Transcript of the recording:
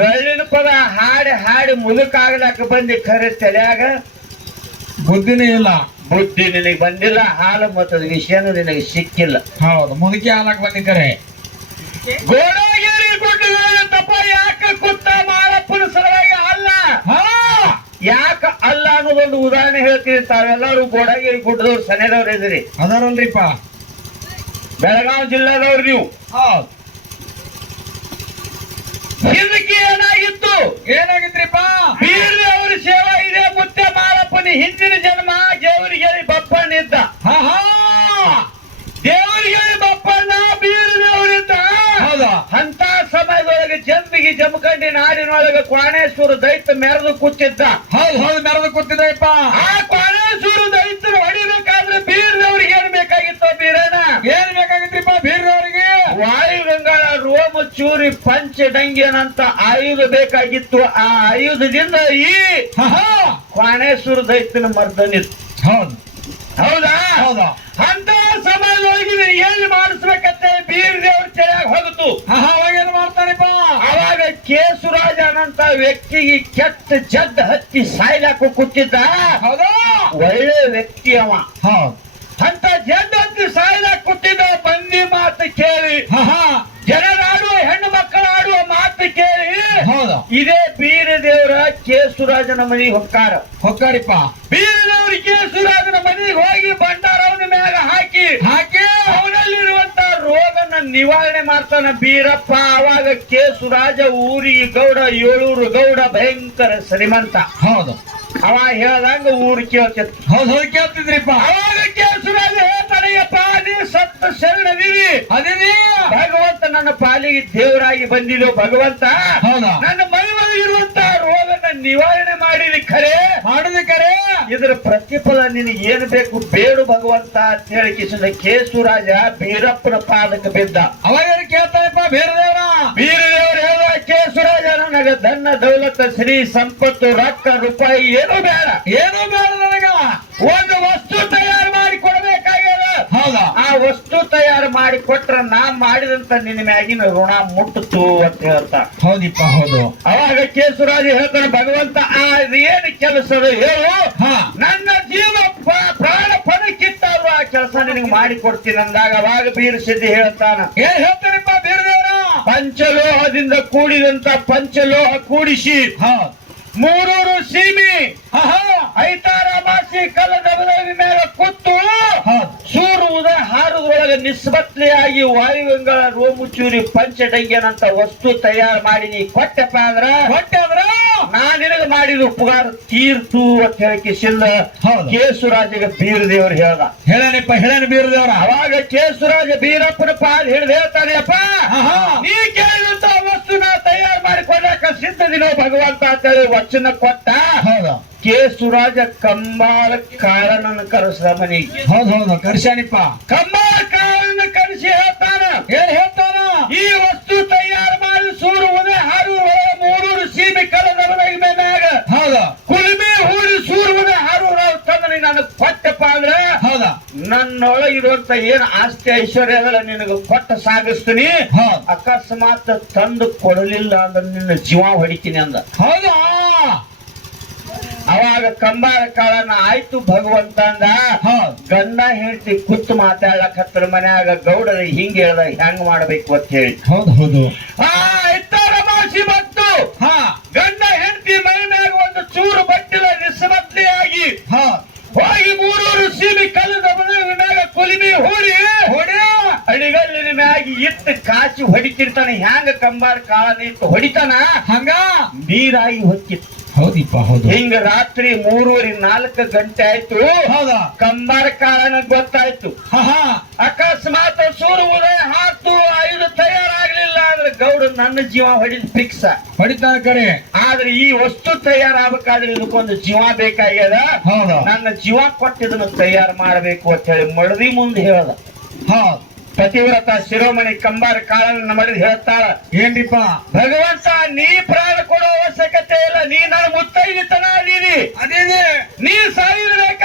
ಡೊಳ್ಳಿನ ಪದ ಹಾಡಿ ಹಾಡಿ ಮುದುಕಾಗ್ಲಾಕ ಬಂದಿ ಖರೆ ತಲೆಯಾಗ ಬುದ್ಧಿನೇ ಇಲ್ಲ. ಬುದ್ಧಿ ನಿನಗೆ ಬಂದಿಲ್ಲ ಹಾಲು ಮತ್ತದ ವಿಷಯನೂ ನಿನಗೆ ಸಿಕ್ಕಿಲ್ಲ. ಹೌದು ಮುದುಕಿ ಹಾಲಕ್ ಖರೆ ಗೋಡಗಿರಿ ಗುಡ್ಡಗಳ ತಪ್ಪ ಯಾಕ ಕುತ್ತ ಮಾಳಪ್ಪನ ಸಲುವಾಗಿ ಅಲ್ಲ? ಹಾ. ಯಾಕ ಅಲ್ಲ ಅನ್ನೋದೊಂದು ಉದಾಹರಣೆ ಹೇಳ್ತೀನಿ ತಾವೆಲ್ಲರೂ ಗೋಡಾಗಿರಿ ಗುಡ್ಡದವ್ರು ಸನೇದವ್ರು ಇದ್ರಿ ಅದಾರಲ್ರಿಪ್ಪ. ಬೆಳಗಾವಿ ಜಿಲ್ಲಾದವ್ರು ನೀವು. ಹೌದ್. ಹಿಂದಕ್ಕೆ ಏನಾಗಿತ್ತು? ಏನಾಗಿತ್ರಿಪ್ಪ? ಬೀರ್ಲಿ ಅವ್ರ ಸೇವಾ ಇದೆ ಮುತ್ತೆ ಮಾಳಪ್ಪನ ಹಿಂದಿನ ಜನ್ಮ ದೇವರಿಗೆ ಬಪ್ಪಣ್ಣ ಇದ್ದ. ದೇವರಿಗೆ ಬಪ್ಪಣ್ಣ ಬೀರದೇವರಿದ್ದ ಹೌದಾ? ಅಂತ ಸಮಯದೊಳಗೆ ಜಂಬಿಗೆ ಜಮಖಂಡಿ ನಾಡಿನೊಳಗೆ ಕ್ವಾಣೇಶ್ವರ ದೈತ ಮೆರೆದು ಕೂತಿದ್ದ. ಹೌದು ಹೌದು ಮೆರೆದು ಕೂತಿದ್ದಪ್ಪ ಆ ಕ್ವಾಣೇಶ್ವರ ದೈತರು ಹೊಡಿಬೇಕಾದ್ರೆ ಬೀರದವ್ರಿಗೆ ಏನ್ ಬೇಕಾಗಿತ್ತು ಬೀರಣ್ಣ ಏನ್ ಬೇಕಾಗಿತ್ರಿಪ್ಪ? ಬೀರ್ ರೋಮ ಪಂಚ ಡಂಗಿಯನಂತ ಆಯುಧ ಬೇಕಾಗಿತ್ತು. ಆ ಆಯುಧದಿಂದ ಈ ಕ್ವಾಣೇಶ್ವರ ದೈತ್ಯನ ಮರ್ದನಿತ್ತು ಹೌದು. ಹೌದಾ? ಹೌದಾ. ಅಂತ ಸಮಯದೊಳಗೆ ಏನು ಮಾಡಿಸ್ಬೇಕಂತ? ಬೀರ್ ದೇವ್ರ ಚೆನ್ನಾಗಿ ಹೋಗುತ್ತು. ಹಾ ಮಾಡ್ತಾರಪ್ಪ ಅವಾಗ ಏನ್ ಮಾಡ್ತಾರಿಪ್ಪ? ಅವಾಗ ಕೇಸುರಾಜ ಅನ್ನಂತ ವ್ಯಕ್ತಿಗೆ ಕೆಟ್ಟ ಜಡ್ ಹತ್ತಿ ಸಾಯ್ಲಾಕು ಕೂತಿದ್ದ. ಹೌದಾ. ಒಳ್ಳೆ ವ್ಯಕ್ತಿ ಅವ. ಹೌದು. ಅಂತ ಜಡ್ ಹತ್ತಿ ಸಾಯ್ಲಾಕ ಕೂತಿದ್ದ. ಬಂದಿ ಮಾತು ಕೇಳಿ. ಹಾ ಮಾತು ಕೇಳಿ ಹೌದಾ. ಇದೇ ಬೀರ ದೇವರ ಕೇಸುರಾಜನ ಮನೆಗೆ ಹೊಕ್ಕಾರ. ಹೊಕ್ಕಾರಿಪ್ಪ. ಬೀರ ದೇವ್ರ ಕೇಸುರಾಜನ ಮನೆಗೆ ಹೋಗಿ ಭಂಡಾರವನ ಮ್ಯಾಗ ಹಾಕಿ ಹಾಕಿ. ಅವನಲ್ಲಿರುವಂತ ರೋಗನ ನಿವಾರಣೆ ಮಾಡ್ತಾನ ಬೀರಪ್ಪ. ಅವಾಗ ಕೇಸುರಾಜ ಊರಿಗೆ ಗೌಡ ಏಳೂರು ಗೌಡ ಭಯಂಕರ ಶ್ರೀಮಂತ. ಹೌದು. ಅವಾಗ ಹೇಳ್ದಂಗ ಊರು ಕೇಳ್ತಿತ್ತು ಹೌದು ಹೌದು ಕೇಳ್ತಿದ್ರಿಪ್ಪ. ಅವಾಗ ಕೇಸುರಾಜ ಹೇಳ್ತಾನೆಯಪ್ಪ ನೀ ಸತ್ತ ಶರಣದಿವಿ ಅದೇ ಭಗವಂತ ನನ್ನ ಪಾಲಿಗೆ ದೇವರಾಗಿ ಬಂದಿರೋ ಭಗವಂತ ನನ್ನ ನನ್ನ ಮೈಯಲ್ಲಿರುವಂತ ರೋಗನ ನಿವಾರಣೆ ಮಾಡಿದಿ ಖರೆ ಮಾಡುದು ಖರೆ ಇದರ ಪ್ರತಿಫಲ ನಿನಗೆ ಏನು ಬೇಕು ಬೇಡು ಭಗವಂತ ಅಂತ ಹೇಳಿ ಕಿಸಿದ ಕೇಸುರಾಜ ಬೀರಪ್ಪನ ಪಾದಕ್ಕೆ ಬಿದ್ದ. ಅವಾಗ ಏನ್ ಕೇಳ್ತಾರಪ್ಪ? ಬೇರೆ ದೇವ್ರ ಬೀರದೇವರು ಹೇಳ ಕೇಸುರಾಜ ನನಗೆ ಧನ ದೌಲತ ಶ್ರೀ ಸಂಪತ್ತು ರೊಕ್ಕ ರೂಪಾಯಿ ಏನೂ ಬೇಡ. ಏನೂ ಬೇಡ ನನಗ. ಒಂದು ವಸ್ತು ತಯಾರು ಮಾಡಿ ಕೊಡಬೇಕಾಗ್ಯದ ಹೌದಾ ಆ ವಸ್ತು ತಯಾರು ಮಾಡಿ ಕೊಟ್ರ ನಾ ಮಾಡಿದಂತ ನಿನ್ನ ಮ್ಯಾಗಿನ ಋಣ ಮುಟ್ಟುತ್ತು ಅಂತ ಹೇಳ್ತಾ. ಹೌದಿಪ್ಪ ಹೌದು. ಅವಾಗ ಕೇಸುರಾಜ ಹೇಳ್ತಾನೆ ಭಗವಂತ ಆ ಏನ್ ಕೆಲಸದ ಹೇಳು. ಹಾ. ನನ್ನ ಜೀವ ಪ್ರಾಣ ಪ್ರಾಣ ಪದಕ್ಕಿತ್ತಾದ್ರು ಆ ಕೆಲಸ ನಿನಗೆ ಮಾಡಿ ಕೊಡ್ತೀನಿ. ಅಂದಾಗ ಅವಾಗ ಬೀರ ಸಿದ್ಧಿ ಹೇಳ್ತಾನ ಏನ್ ಹೇಳ್ತಾರಪ್ಪ ಬೀರದೇವ್ರ. ದೇವ್ರ ಪಂಚಲೋಹದಿಂದ ಕೂಡಿದಂತ ಪಂಚಲೋಹ ಕೂಡಿಸಿ. ಹಾ. ಮೂರೂರು ಸೀಮಿ ಐತಾರಾಮಾಸಿ ಕಲ್ಲದವದ ಮೇಲೆ ಕೂತು ಹೌದ್ ಸೂರು ಉದಯ ಹಾರದ್ರೊಳಗೆ ನಿಸ್ಬತ್ಲೆಯಾಗಿ ವಾಯುಗಂಗಳ ರೋಮುಚೂರಿ ಪಂಚಡಂಗ್ಯನಂತ ವಸ್ತು ತಯಾರು ಮಾಡಿ ನೀ ಕೊಟ್ಟಪ್ಪ ಅಂದ್ರ? ಹೊಟ್ಟೆ ಅಂದ್ರ? ನಾ ನಿನಗೆ ಮಾಡಿದ ಉಪಕಾರ ತೀರ್ತು ಅಂತ ಹೇಳಕ್ಕೆ ಸಿಲ್ಲ ಹೌದು. ಕೇಸುರಾಜಗೆ ಬೀರ ದೇವ್ರು ಹೇಳ್ದ. ಹೇಳನಿಪ್ಪ ಹೇಳನ ಬೀರದೇವ್ರ. ದೇವ್ರ ಅವಾಗ ಕೇಸುರಾಜ ಬೀರಪ್ಪನ ಪಾದ ಹಿಡಿದು ಹೇಳ್ತಾನೆಯಪ್ಪ. ಆಹಾ. ನೀ ಕೇಳಿದಂತ ನಾ ತಯಾರು ಮಾಡಿ ಕೊಡಾಕ ಸಿದ್ಧದಿನೋ ಭಗವಂತ ಅಂತ ಹೇಳಿ ವಚನ ಕೊಟ್ಟ. ಹೌದು. ಕೇಸುರಾಜ ಕಂಬಾರ ಕಾರಣನ ಕರೆಸಿದ ಮನೆಗೆ ಹೌದ್ ಹೌದು ಕರ್ಶಾನಿಪ್ಪ ಕಂಬಾರ ಕಾರಣ ಕರೆಸಿ ಹೇಳ್ತಾನ. ಏನ್ ಹೇಳ್ತಾನ? ಈ ವಸ್ತು ತಯಾರು ಮಾಡಿ ಸೂರು ಉದಯ ಹಾರು ಮೂರೂರು ಸೀಮೆ ಕಲದ ಮ್ಯಾಗ. ಹೌದು. ಕುಲುಮೆ ಹೂಡಿ ಸೂರು ಉದಯ ಹಾರು ತಂದ್ರೆ ನನಗೆ ಕೊಟ್ಟಪ್ಪ ಅಂದ್ರೆ ಹೌದಾ. ನನ್ನೊಳಗಿರುವಂತ ಏನ್ ಆಸ್ತಿ ಐಶ್ವರ್ಯ ನಿನಗ ಕೊಟ್ಟ ಸಾಗಿಸ್ತೀನಿ. ಅಕಸ್ಮಾತ್ ತಂದು ಕೊಡಲಿಲ್ಲ ಅಂದ್ರೆ ನಿನ್ನ ಜೀವ ಹೊಡಿತೀನಿ ಅಂದ. ಹೌದಾ? ಅವಾಗ ಕಂಬಾರ ಕಾಳನ ಆಯ್ತು ಭಗವಂತ ಅಂದ ಹೌದ್ ಗಂಡ ಹೆಂಡತಿ ಮಾತಾಡಕ್ ಹತ್ರ ಮನ್ಯಾಗ ಗೌಡರ ಹಿಂಗ ಹೇಳ್ದ ಹೆಂಗ್ ಮಾಡ್ಬೇಕು ಅಂತ ಹೇಳಿ. ಹೌದು ಹೌದು. ಮಾಸಿ ಬಂತು ಹಾ. ಗಂಡ ಹೆಂಡತಿ ಮೈ ಮ್ಯಾಗ ಒಂದು ಚೂರು ಬಟ್ಟಿಲ ನಿಸ್ಬತ್ಲಿಯಾಗಿ ಹೋಗಿ ಮೂರೂರು ಸೀಮಿ ಕಲ್ಲದ ಮ್ಯಾಗ ಕುಲಿಮಿ ಹೋಡಿ ಹೊಡಿ. ಅಡಿಗಲ್ಲಿನ ಮ್ಯಾಗಿ ಇತ್ತ ಕಾಚಿ ಹೊಡಿತಿರ್ತಾನೆ. ಹ್ಯಾಂಗ ಕಂಬಾರ ಕಾಳನ ಇತ್ತು ಹೊಡಿತಾನ? ಹಂಗ? ನೀರಾಗಿ ಹೊಕ್ಕಿತ್ತು. ಹೌದಿಪ್ಪ ಹೌದು. ಹಿಂಗ ರಾತ್ರಿ ಮೂರುವರೆ ನಾಲ್ಕು ಗಂಟೆ ಆಯ್ತು. ಹೌದಾ? ಕಂಬಾರ ಕಾರಣ ಗೊತ್ತಾಯ್ತು. ಅಕಸ್ಮಾತ್ ಸೂರು ಉದಯ ಹಾತು ಐದು ತಯಾರಾಗ್ಲಿಲ್ಲ ಅಂದ್ರೆ ಗೌಡ ನನ್ನ ಜೀವ ಹೊಡಿದ್ ಫಿಕ್ಸ್ ಹೊಡಿತಾರ ಕರೆ ಆದ್ರೆ ಈ ವಸ್ತು ತಯಾರಾಗಬೇಕಾದ್ರೆ ಇದಕ್ಕೊಂದು ಜೀವ ಬೇಕಾಗ್ಯದ? ಹೌದು. ನನ್ನ ಜೀವ ಕೊಟ್ಟಿದ್ದನ್ನು ತಯಾರು ಮಾಡಬೇಕು ಅಂತ ಹೇಳಿ ಮಡದಿ ಮುಂದೆ ಹೇಳ್ದ. ಹೌದ್. ಪತಿವ್ರತ ಶಿರೋಮಣಿ ಕಂಬಾರ ಕಾಳನ್ನ ಮಾಡಿದ್ ಹೇಳ್ತಾಳ ಏನ್ರಿಪ್ಪ? ಭಗವಂತ ನೀ ಪ್ರಾಣ ಕೊಡೋ ಅವಶ್ಯಕತೆ ಇಲ್ಲ ನೀ ನನ್ನ ಮುತ್ತೈದಿತನ ಅದೀನಿ? ಅದೇ ನೀ ಸಾಯಿರ್ಬೇಕಾಗಿಲ್ಲ